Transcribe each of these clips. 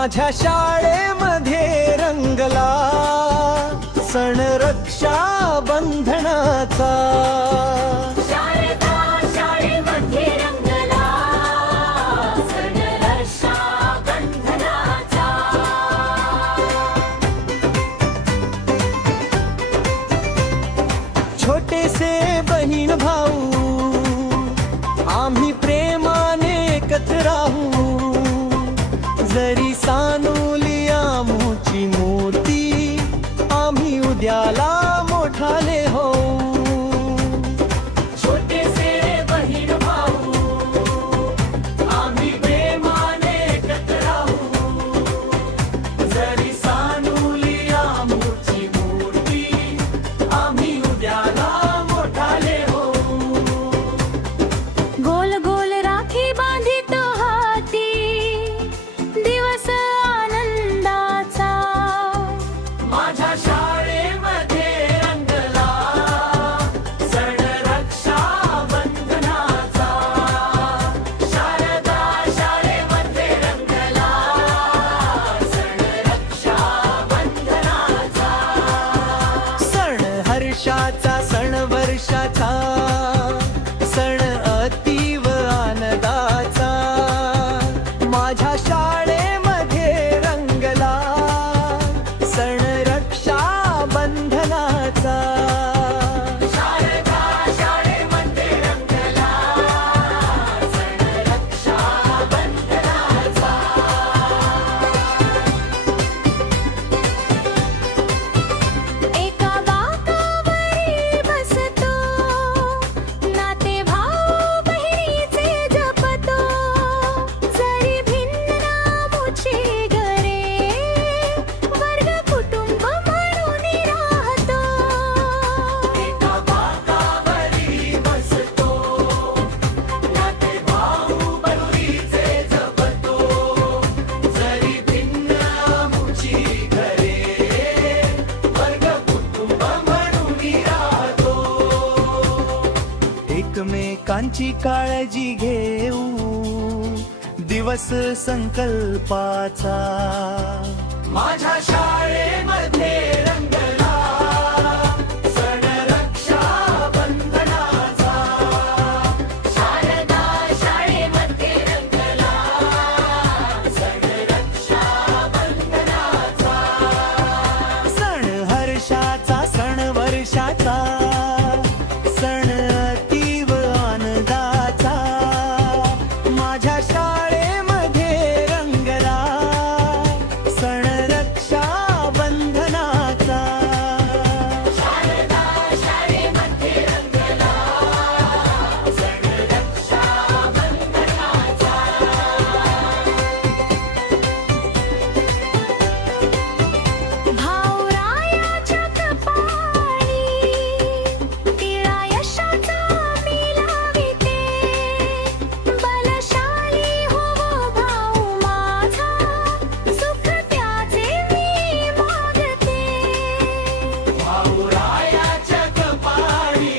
माझ्या शाळेमध्ये रंगला सण रक्षा बंधनाचा। शारदा शाळेमध्ये रंगला सण रक्षा बंधनाचा। छोटेसे बहीण भाऊ आम्ही प्रेमाने एकत्र राहू, जरी सानुली आमुची मोठी आम्ही उद्याला मोठाले होऊ। छोटेसे बहीण भाऊ आम्ही प्रेमाने एकत्र राहू, जरी सानुली आमुची मोठी आम्ही उद्याला मोठाले होऊ। गोल गोल राखी बांधित हाती दिवस आनंदाचा। माझ्या शाळेमध्ये रंगला सण रक्षा बंधनाचा। शारदा शाळेमध्ये रंगला सण रक्षा बंधनाचा। सण हर्षाचा सण वर्षाचा सण अतीव आनंदाचा। माझ्या शाळेमध्ये रंगला सण रक्षा बंधनाचा। शारदा शाळेमध्ये रंगला सण रक्षा बंधनाचा। एका बाकावरी बसतो नाते भाऊ बहिणीचे जपतो, जरी भिन्न नामुची घरे वर्ग कुटुंब म्हणून राहतो। एका बाकावरी बसतो नाते भाऊ बहिणीचे जपतो, जरी भिन्न आमुची घरे वर्ग कुटुंब म्हणून राहतो। एकमेकांची काळजी घेऊ दिवस संकल्पाचा। माझ्या शाळेमध्ये रंगला सण रक्षा बंधनाचा। शारदा शाळेमध्ये रंगला सण रक्षा बंधनाचा। सण हर्षाचा सण वर्षाचा सण अतीव आनंदाचा। माझ्या शाळेमध्ये रंगला सण रक्षा बंधनाचा। शारदा शाळेमध्ये रंगला सण रक्षा बंधनाचा। भाऊरायाच्या कपाळी टिळा यशाचा मी लाविते, बलशाली होवो भाऊ माझा सुख त्याचे मी मागते। भाऊरायाच्या कपाळी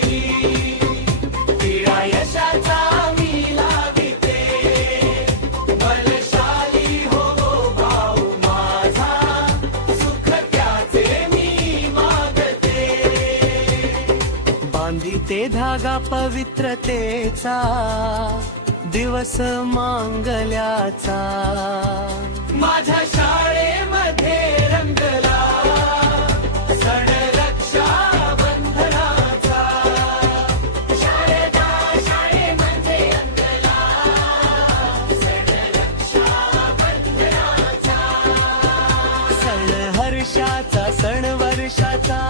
टिळा यशाचा मी लाविते, बलशाली हो भाऊ माझा सुख त्याचे मी मागते। बांधिते धागा पवित्रतेचा दिवस मांगल्याचा। माझ्या शाळेमध्ये रंगला सण रक्षा बंधनाचा। शारदा शाळेमध्ये रंगला सण रक्षा बंधनाचा। सण हर्षाचा सण वर्षाचा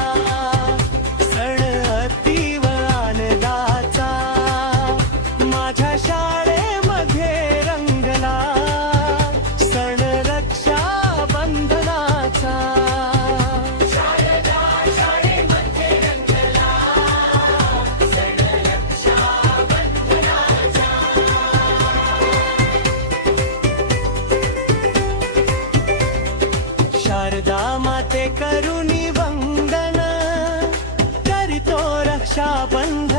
सण अतीव आनंदाचा। माझ्या शाळेमध्ये रंगला सण रक्षा बंधनाचा। शारदा शाळेमध्ये रंगला सण रक्षा बंधनाचा। शारदा माते करुणी वंदन करितो रक्षा बंधन।